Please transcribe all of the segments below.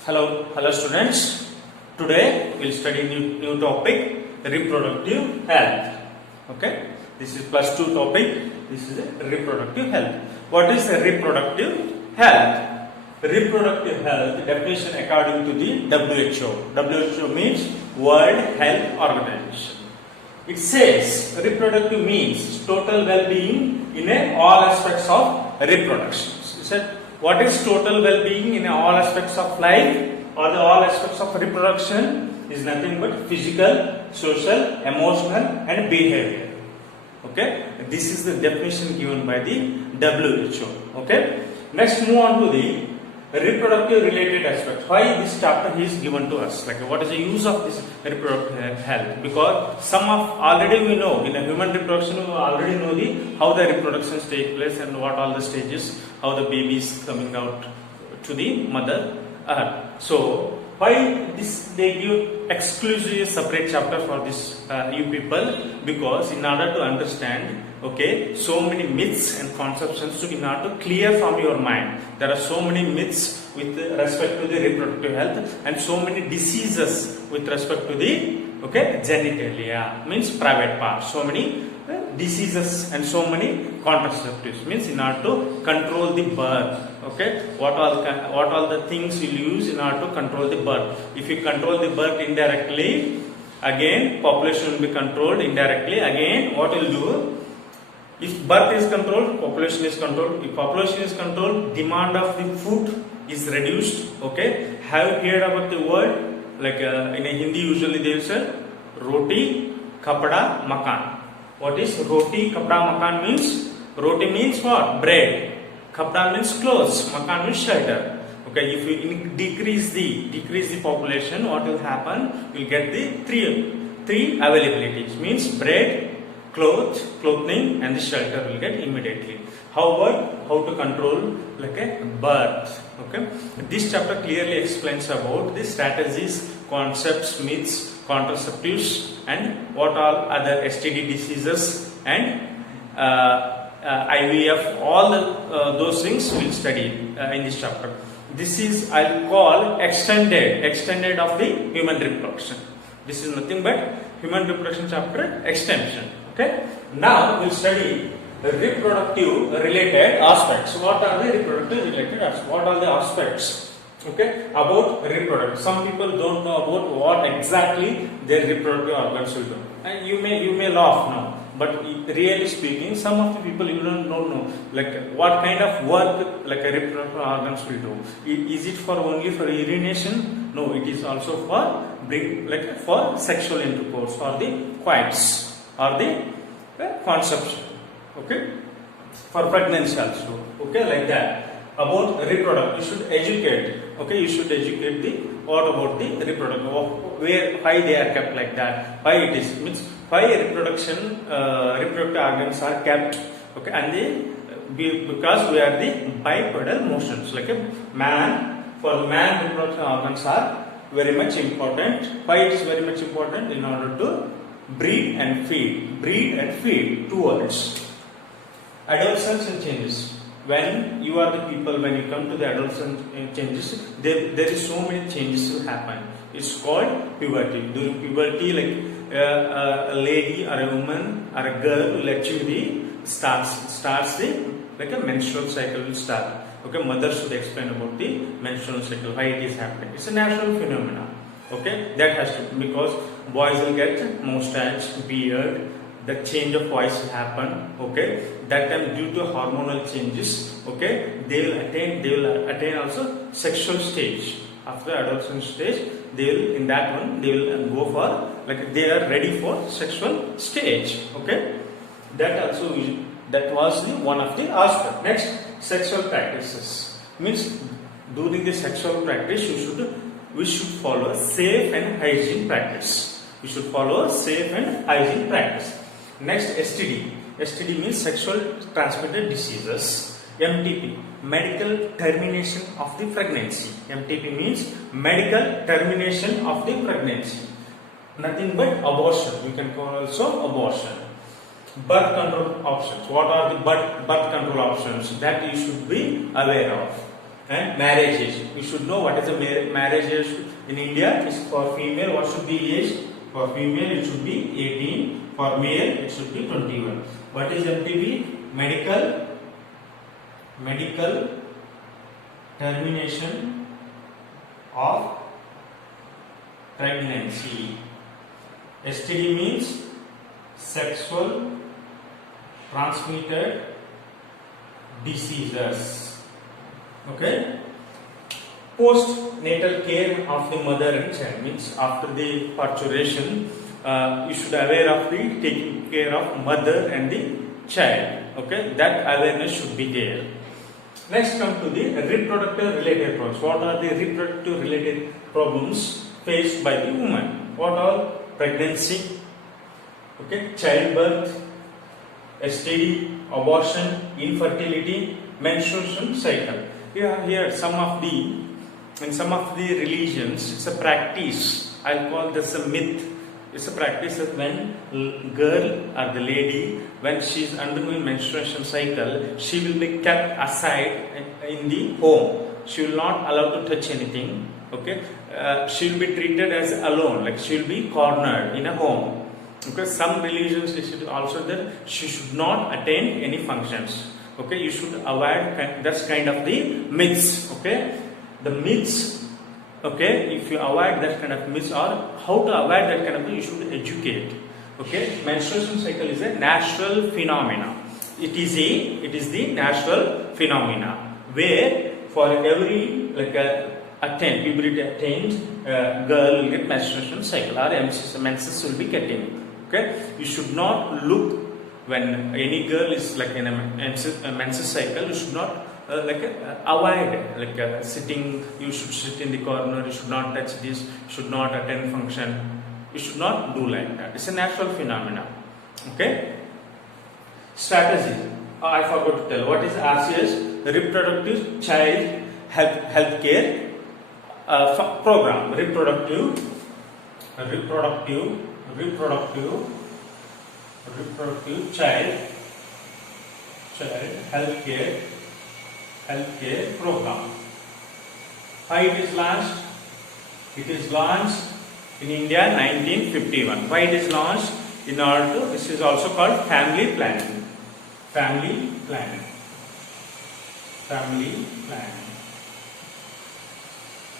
Hello students. Today we'll study new topic, reproductive health. Okay, this is plus 2 topic. This is reproductive health. What is reproductive health? Reproductive health definition according to the WHO. WHO means World Health Organization. It says reproductive means total well-being in all aspects of reproduction. It said, what is total well-being in all aspects of life or the all aspects of reproduction is nothing but physical, social, emotional and behavior. Okay, this is the definition given by the WHO. Okay, next move on to the reproductive related aspects. Why this chapter is given to us? Like, what is the use of this reproductive health? Because some of already we know in a human reproduction, we already know how the reproductions take place and what all the stages, how the baby is coming out to the mother earth. So why this they give exclusively a separate chapter for this you people? Because in order to understand, okay, so many myths and conceptions in order to clear from your mind. There are so many myths with respect to the reproductive health and so many diseases with respect to the genitalia means private parts. So many diseases and so many contraceptives means in order to control the birth. Okay, what all the things you'll use in order to control the birth. If you control the birth indirectly, again population will be controlled indirectly. Again, what will do? If birth is controlled, population is controlled. If population is controlled, demand of the food is reduced. Okay, have you heard about the word like in a Hindi usually they will say roti, kapda, makan. What is roti, kapda, makan means? Roti means what? Bread. Kapda means clothes. Makan means shelter. Okay, if you decrease the population, what will happen? You will get the three availabilities. Means bread, clothing and the shelter will get immediately. However, how to control like a birth. Okay, this chapter clearly explains about the strategies, concepts, myths, contraceptives and what all other STD diseases and IVF, all those things we'll study in this chapter. This is I'll call extended of the human reproduction. This is nothing but human reproduction chapter extension. Okay, now we'll study reproductive related aspects. What are the reproductive related aspects? What are the aspects? Okay, about reproduction. Some people don't know about what exactly their reproductive organs will do. And you may laugh now, but really speaking, some of the people you don't know like what kind of work like a reproductive organs will do. Is it for only for urination? No, it is also for sexual intercourse or the quiets or the conception. Okay, for pregnancy also. Okay, like that. About reproduction, you should educate. Okay, you should educate the what about the reproduction, why they are kept like that, why it is means why reproductive organs are kept. Okay, and because we are the bipedal motions. Like a man, for man reproductive organs are very much important. Why it is very much important? In order to breed and feed. 2 words. Adolescence and changes. When you are the people, when you come to the adolescent changes, there is so many changes will happen. It's called puberty. During puberty, like a lady or a woman or a girl will actually starts the like a menstrual cycle will start. Okay, mother should explain about the menstrual cycle, why it is happening. It's a natural phenomenon. Okay, that has to, because boys will get mustache, beard. The change of voice will happen. Okay, that time due to hormonal changes. Okay, they will attain also sexual stage. After adolescent stage, they will go for like they are ready for sexual stage. Okay, that was one of the aspects. Next, sexual practices means during the sexual practice we should follow safe and hygiene practice. We should follow safe and hygiene practice. Next, STD. STD means sexual transmitted diseases. MTP, medical termination of the pregnancy. MTP means medical termination of the pregnancy. Nothing but abortion. We can call also abortion. Birth control options. What are the birth control options that you should be aware of? and marriage age. You should know what is the marriage age in India. Is for female, what should be age? For female, it should be 18. For male, it should be 21. What is MTB? Medical termination of pregnancy. STD means sexual transmitted diseases. Okay. Postnatal care of the mother and child means after the parturition, you should aware of the taking care of mother and the child. Okay, that awareness should be there. Next, come to the reproductive related problems. What are the reproductive related problems faced by the woman? What are pregnancy? Okay, childbirth, STD, abortion, infertility, menstruation cycle. Here some of the in some of the religions, it's a practice. I'll call this a myth. It's a practice that when girl or the lady, when she's undergoing menstruation cycle, she will be kept aside in the home. She will not allowed to touch anything. Okay, she will be treated as alone, like she will be cornered in a home. Because some religions is also that she should not attend any functions. Okay, you should avoid that's kind of the myths. Okay, the myths. Okay, if you avoid that kind of myths or how to avoid that kind of thing, you should educate. Okay, menstruation cycle is a natural phenomena. It is the natural phenomena where for every puberty attained girl will get menstruation cycle or menses will be getting. Okay, you should not look when any girl is like in a menses cycle. You should not avoid sitting. You should sit in the corner. You should not touch this. You should not attend function. You should not do like that. It's a natural phenomenon. Okay. Strategy. I forgot to tell. What is RCS? Reproductive Child Health Care Program. Reproductive child healthcare program. Why it is launched? It is launched in India 1951. Why it is launched? In order to, this is also called family planning. Family planning.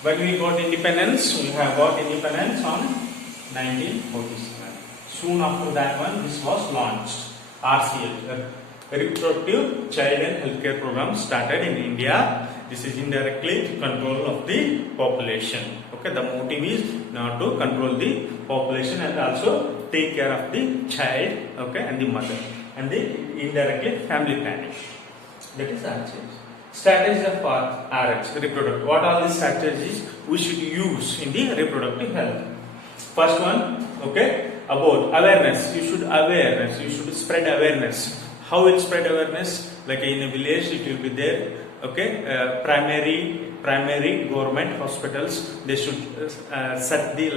When we got independence, we have got independence on 1947. Soon after that one, this was launched. RCH, Reproductive Child and Healthcare Program, started in India. This is indirectly to control of the population. Okay, the motive is now to control the population and also take care of the child, okay, and the mother, and the indirectly family planning. That is RCH. Strategies of RH, reproductive. What are the strategies we should use in the reproductive health? First one, okay, about awareness. You should spread awareness. How will spread awareness? Like in a village, it will be there. Okay, primary government hospitals. They should set the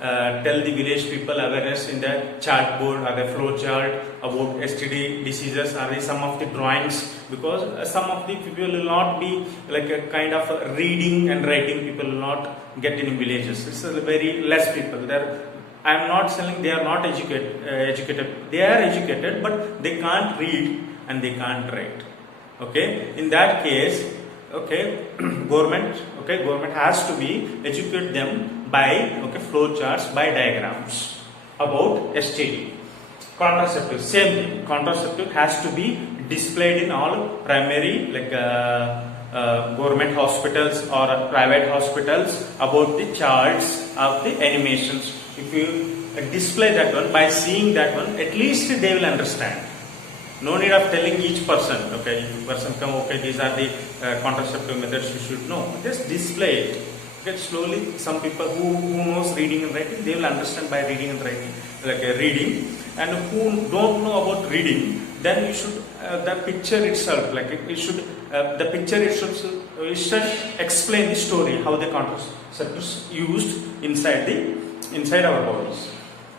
tell the village people awareness in the chartboard or the flow chart about STD diseases or some of the drawings, because some of the people will not be like a kind of reading and writing. People will not get in villages. It's very less people there. I am not saying they are not educated. They are educated, but they can't read and they can't write. Okay, in that case, okay, government has to be educate them by flow charts, by diagrams about STD. Contraceptive, same thing. Contraceptive has to be displayed in all primary government hospitals or private hospitals about the charts of the animations. If you display that one, by seeing that one, at least they will understand. No need of telling each person, okay, if person come, okay, these are the contraceptive methods you should know. Just display it. Okay, slowly, some people who knows reading and writing, they will understand by reading and writing, reading. And who don't know about reading, then you should, the picture itself, the picture itself should explain the story, how the contraceptives used inside our bodies.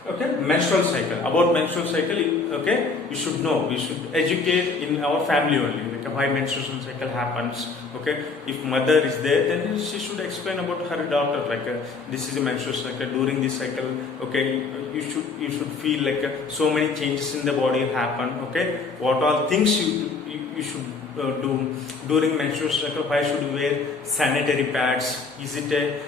Okay, menstrual cycle. About menstrual cycle, okay, you should know. We should educate in our family only. like why menstruation cycle happens. Okay, if mother is there, then she should explain about her daughter, like this is a menstruation cycle. During this cycle, okay, you should feel like so many changes in the body happen. Okay, what all things you should do during menstruation cycle. Why should you wear sanitary pads? Is it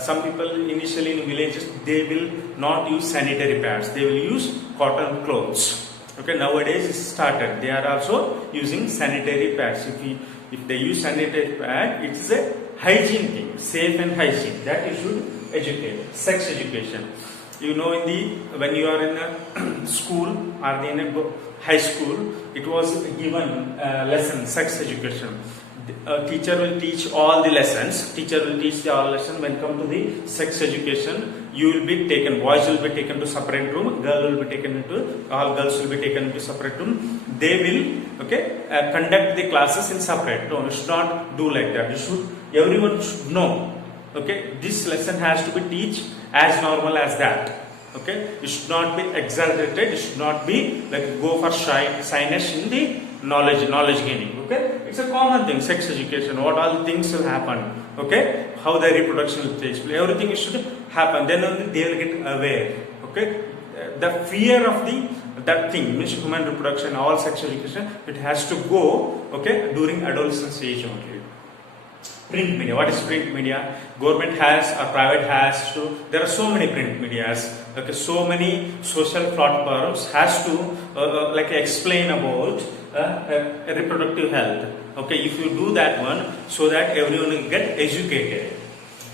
some people initially in villages, they will not use sanitary pads, they will use cotton clothes. Okay, nowadays it started, they are also using sanitary pads. If they use sanitary pad, it is a hygiene thing, safe and hygiene, that you should educate. Sex education, you know, when you are in a school or in a high school, it was given lesson, sex education. Teacher will teach all the lessons. When come to the sex education, you will be taken, boys will be taken to separate room, all girls will be taken into separate room. They will, okay, conduct the classes in separate. No, you should not do like that. Everyone should know. Okay, this lesson has to be teach as normal as that. Okay, it should not be exaggerated, it should not be like go for shyness in the knowledge gaining. Okay, it's a common thing, sex education, what all things will happen. Okay, how the reproduction will take place, everything should happen, then only they will get aware. Okay, the fear of that thing means human reproduction, all sex education, it has to go, okay, during adolescence age only. Print media, what is print media? Government has or private has to, there are so many print medias, okay, so many social platforms has to like explain about reproductive health. Okay, if you do that one, so that everyone will get educated.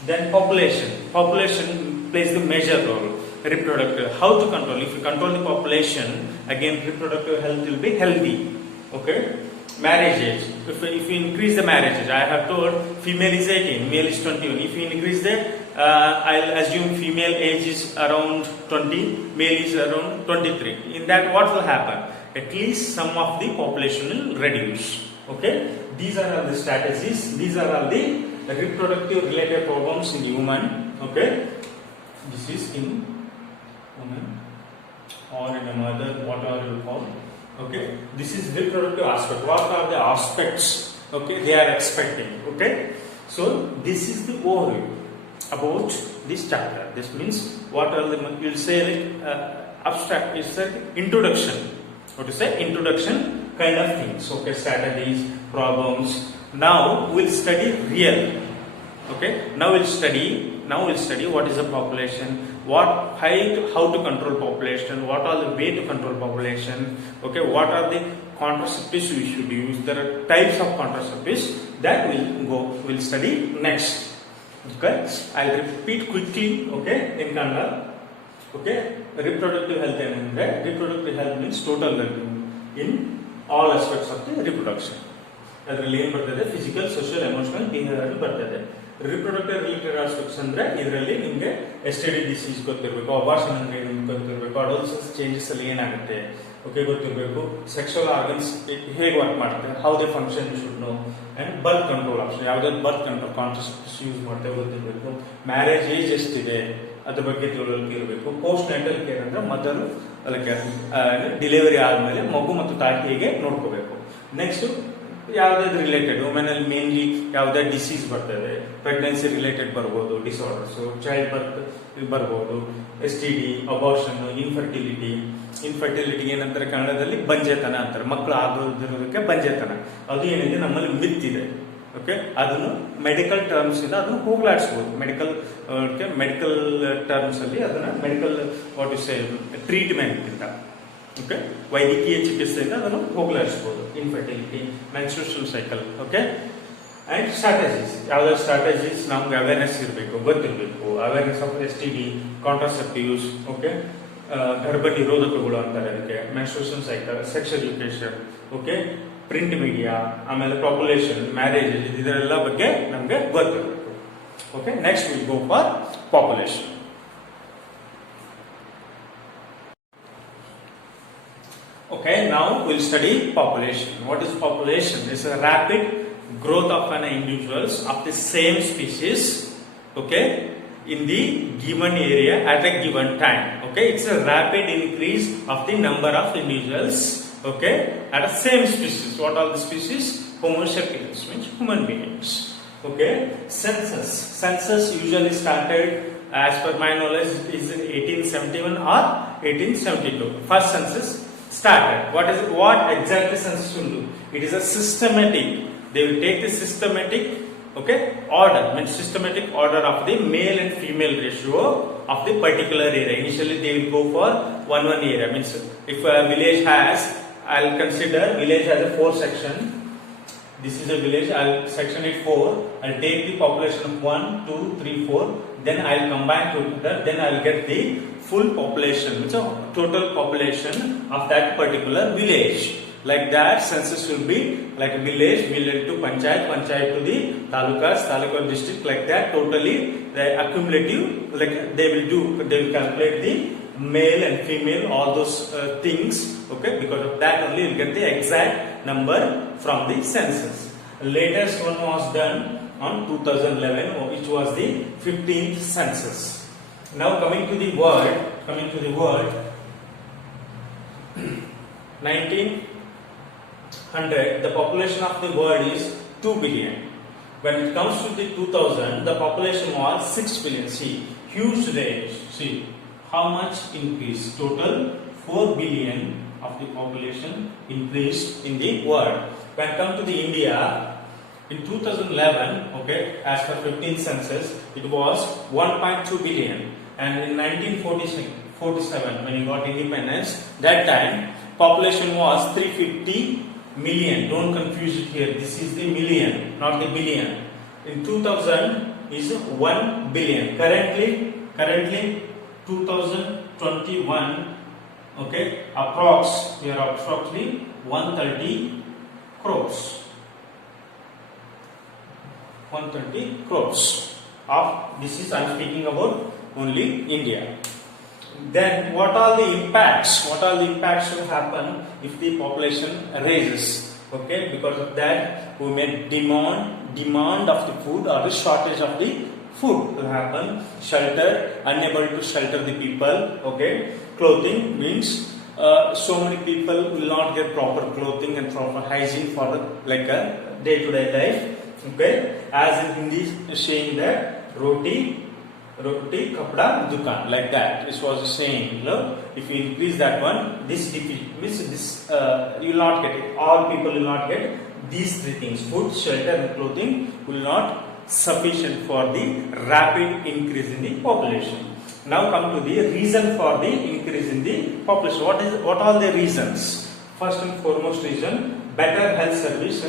Then population plays the major role. Reproductive, how to control? If you control the population, again reproductive health will be healthy. Okay, marriage age, if you increase the marriage age, I have told female is 18, male is 21. If you increase the I'll assume female age is around 20, male is around 23. In that, what will happen? At least some of the population will reduce. Okay, these are all the strategies, these are all the reproductive related problems in human. Okay, this is in woman or in a mother, whatever you call. Okay, this is reproductive aspect. What are the aspects, okay, they are expecting. Okay, so this is the overview about this chapter. This means what are the, you'll say like abstract, it's like introduction. What to say? Introduction kind of things. Okay, strategies, problems. Now we'll study real. Okay, now we'll study what is the population, how to control population, what are the way to control population. Okay, what are the contraceptives we should use, there are types of contraceptives that we'll study next. Okay, I'll repeat quickly. Okay, in Kannada. Okay, reproductive health enandre, reproductive health means total well-being in all aspects of the reproduction. ಅದರಲ್ಲಿ ಏನು ಬರ್ತದೆ, physical, social, emotional, behaviour ಬರ್ತದೆ. Reproductive related aspects ಅಂದ್ರೆ ಇದರಲ್ಲಿ ನಿಮಗೆ STD disease ಗೊತ್ತಿರಬೇಕು, abortion ಅಂದ್ರೆ ಏನು ಗೊತ್ತಿರಬೇಕು, ಅಡೋಲ್ಸೆನ್ಸ್ ಚೇಂಜಸ್ ಅಲ್ಲಿ ಏನಾಗುತ್ತೆ, ಓಕೆ, ಗೊತ್ತಿರಬೇಕು. ಸೆಕ್ಷುವಲ್ ಆರ್ಗನ್ಸ್ ಹೇಗೆ ವರ್ಕ್ ಮಾಡುತ್ತೆ, how they function you should know, and birth control option, ಯಾವ್ದಾದ್ರು ಬರ್ತ್ ಕಂಟ್ರೋಲ್ ಕಾಂಟ್ರಸೆಪ್ಟಿವ್ಸ್ ಯೂಸ್ ಮಾಡ್ತೇವೆ ಗೊತ್ತಿರಬೇಕು. ಮ್ಯಾರೇಜ್ ಏಜ್ ಎಷ್ಟಿದೆ ಅದ್ರ ಬಗ್ಗೆ ತಿಳುವಳಿಕೆ ಇರಬೇಕು. ಪೋಸ್ಟ್ ನ್ಯಾಟಲ್ ಕೇರ್ ಅಂದ್ರೆ ಮದರ್ ಡೆಲಿವರಿ ಆದ್ಮೇಲೆ ಮಗು ಮತ್ತು ತಾಯಿ ಹೇಗೆ ನೋಡ್ಕೋಬೇಕು. ನೆಕ್ಸ್ಟ್ ಯಾವ್ದಾದ್ರು ರಿಲೇಟೆಡ್ ವುಮೆನ್ ಅಲ್ಲಿ ಮೇನ್ಲಿ ಯಾವ್ದೇ ಡಿಸೀಸ್ ಬರ್ತದೆ, ಪ್ರೆಗ್ನೆನ್ಸಿ ರಿಲೇಟೆಡ್ ಬರ್ಬೋದು, ಡಿಸಾರ್ಡರ್ಸ್, ಚೈಲ್ಡ್ ಬರ್ತ್ ಬರ್ಬೋದು, STD, ಅಬಾರ್ಷನ್, ಇನ್ಫರ್ಟಿಲಿಟಿ ಏನಂತಾರೆ ಕನ್ನಡದಲ್ಲಿ ಬಂಜೆತನ ಅಂತಾರೆ, ಮಕ್ಕಳು ಆಗೋದಿರೋದಕ್ಕೆ ಬಂಜೆತನ. ಅದು ಏನಿದೆ ನಮ್ಮಲ್ಲಿ ಮಿತ್ ಇದೆ. ಓಕೆ, ಅದನ್ನು ಮೆಡಿಕಲ್ ಟರ್ಮ್ಸ್ ಇಂದ ಅದನ್ನು ಹೋಗ್ಲಾಡಿಸಬಹುದು. ಮೆಡಿಕಲ್ ಟರ್ಮ್ಸ್ ಅಲ್ಲಿ ಅದನ್ನ medical what you say treatment ಇಂದ, ಓಕೆ, ವೈದ್ಯಕೀಯ ಚಿಕಿತ್ಸೆಯಿಂದ ಅದನ್ನು ಹೋಗ್ಲಾಡಿಸಬಹುದು. Infertility, menstruation cycle. Okay, and strategies, ಯಾವ್ದಾದ್ರು ಸ್ಟ್ರಾಟಜೀಸ್ ನಮ್ಗೆ ಅವೇರ್ನೆಸ್ ಇರಬೇಕು, ಗೊತ್ತಿರಬೇಕು. Awareness of STD, contraceptives, okay, ಗರ್ಭ ನಿರೋಧಕಗಳು ಅಂತಾರೆ ಅದಕ್ಕೆ, menstruation cycle, sex education, okay, print media, ಆಮೇಲೆ ಪಾಪ್ಯುಲೇಷನ್, ಮ್ಯಾರೇಜ್, ಇದರೆಲ್ಲ ಬಗ್ಗೆ ನಮ್ಗೆ ಗೊತ್ತಿರಬೇಕು. Okay, next will go for population. Okay, now we'll study population. What is population? It's a rapid growth of an individuals of the same species, okay, in the given area at a given time. Okay, it's a rapid increase of the number of individuals, Okay, at the same species. What are the species? Homo sapiens means human beings. Okay, census usually started, as per my knowledge, is in 1871 or 1872. First census started. What exactly census will do? It is a systematic. They will take the systematic, okay, order, means systematic order of the male and female ratio of the particular area. Initially they will go for one area, means if a village has, I'll consider village has a 4 section. This is a village, I'll section it 4. I'll take the population of 1, 2, 3, 4. Then I'll combine together. Then I'll get the full population, which is total population of that particular village. Like that, census will be like a village to panchayat, panchayat to the talukas, taluk district. Like that, totally the accumulative. Like they will calculate the male and female, all those things. Okay, because of that only you'll get the exact number from the census. Latest one was done on 2011, which was the 15th census. Now coming to the world, 1900, the population of the world is 2 billion. When it comes to the 2000, the population was 6 billion. See, huge range. See, how much increase? Total 4 billion of the population increased in the world. When it comes to the India, in 2011, okay, as per 15th census, it was 1.2 billion. And in 1947, when we got independence, that time population was 350 million. Don't confuse it here. This is the million, not the billion. In 2000 is 1 billion. Currently 2021, okay, we are approximately 130 crores. 130 crores. This is, I am speaking about only India. Then what are the impacts? What are the impacts will happen if the population raises? Okay, because of that we may demand of the food, or the shortage of the food will happen. Shelter, unable to shelter the people. Okay, clothing means so many people will not get proper clothing and proper hygiene for the, like a day-to-day life. Okay, as in Hindi saying that roti kapda dukan, like that. This was the saying. Look, if you increase that one, this means this you will not get it. All people will not get these 3 things: food, shelter, and clothing will not sufficient for the rapid increase in the population. Now come to the reason for the increase in the population. What are the reasons? First and foremost reason: better health service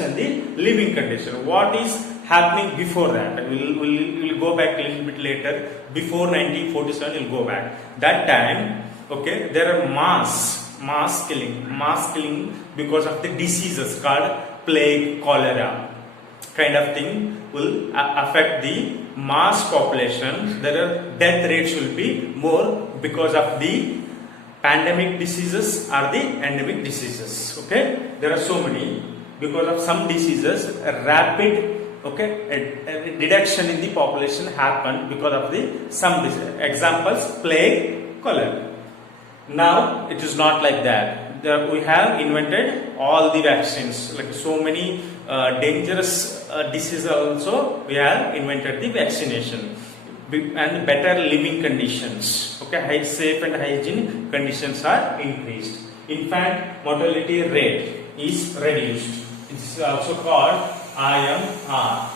and the living condition. What is happening before that? We'll go back a little bit later. Before 1947, we'll go back. That time, okay, there are mass killing because of the diseases called plague, cholera, kind of thing will affect the mass population. There are death rates will be more because of the pandemic diseases or the endemic diseases. Okay, there are so many. Because of some diseases, a rapid a reduction in the population happened because of the some diseases. Examples: plague, cholera. Now it is not like that. We have invented all the vaccines, like so many dangerous diseases also we have invented the vaccination, and better living conditions. Okay, safe and hygiene conditions are increased. Infant mortality rate is reduced. It is also called IMR.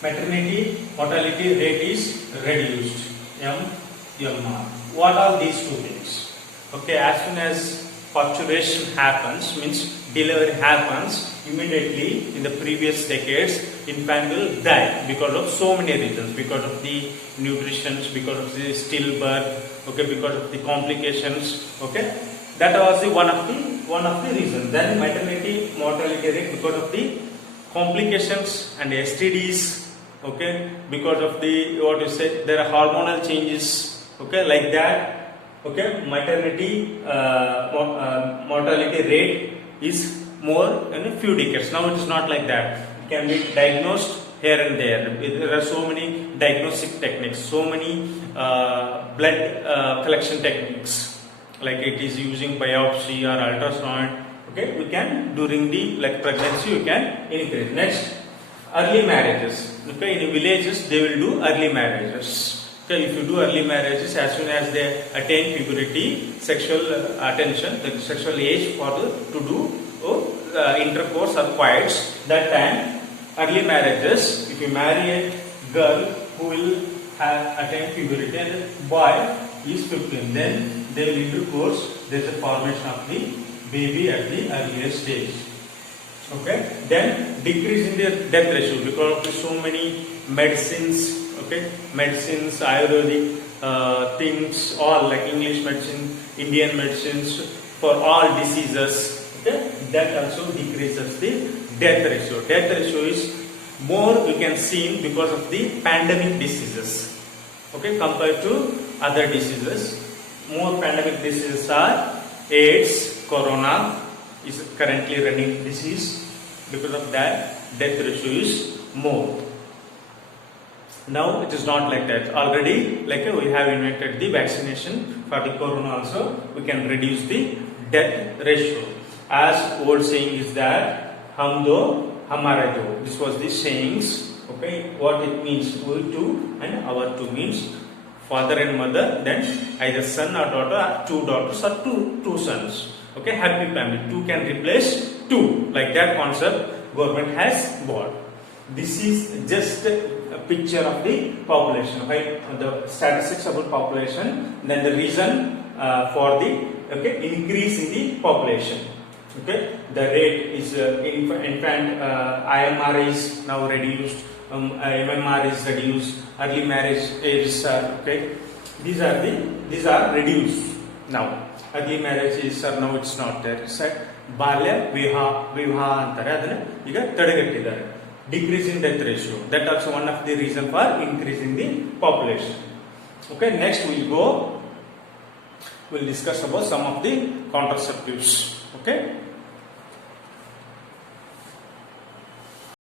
Maternity mortality rate is reduced. MMR. What are these 2 things? Okay, as soon as parturition happens, means delivery happens, immediately in the previous decades, infant will die because of so many reasons, because of the nutrition, because of the stillbirth, okay, because of the complications. Okay, that was the one of the reasons. Then maternity mortality rate because of the complications and STDs. Okay, because of the there are hormonal changes. Okay, like that. Okay, maternity mortality rate is more in a few decades. Now it is not like that. It can be diagnosed here and there. There are so many diagnostic techniques, so many blood collection techniques, like it is using biopsy or ultrasound. Okay, we can during the like pregnancy you can increase. Next, early marriages. Okay, in villages they will do early marriages. Okay, if you do early marriages, as soon as they attain puberty, sexual attention, the sexual age for to do intercourse or quiets, that time early marriages. If you marry a girl who will have attained puberty and the boy is 15, then they will intercourse. There is a formation of the baby at the earlier stage. Okay, then decrease in the death ratio because of so many medicines. Okay, medicines, Ayurvedic things, all like English medicine, Indian medicines for all diseases. Okay, that also decreases the death ratio. Death ratio is more you can see because of the pandemic diseases. Okay, compared to other diseases, more pandemic diseases are AIDS, Corona is currently running disease. Because of that, death ratio is more. Now it is not like that. Already, like we have invented the vaccination for the Corona also, we can reduce the death ratio. As old saying is that, "Hum do, hamara do." This was the sayings. Okay, what it means, we two and our two means father and mother, then either son or daughter, or two daughters or two sons. Okay, happy family. Two can replace two. Like that concept, government has bought. This is just a picture of the population. Okay, the statistics about population. Then the reason for the increase in the population. Okay, the rate is infant IMR is now reduced. MMR is reduced. Early marriage is These are reduced now. Early marriage is now it's not there. It's ಬಾಲ್ಯ ವಿವಾಹ ಅಂತಾರೆ, ಅದನ್ನ ಈಗ ತಡೆಗಟ್ಟಿದ್ದಾರೆ. Decrease in death ratio, that also one of the reason for increasing the population. Okay, next we'll discuss about some of the contraceptives. Okay.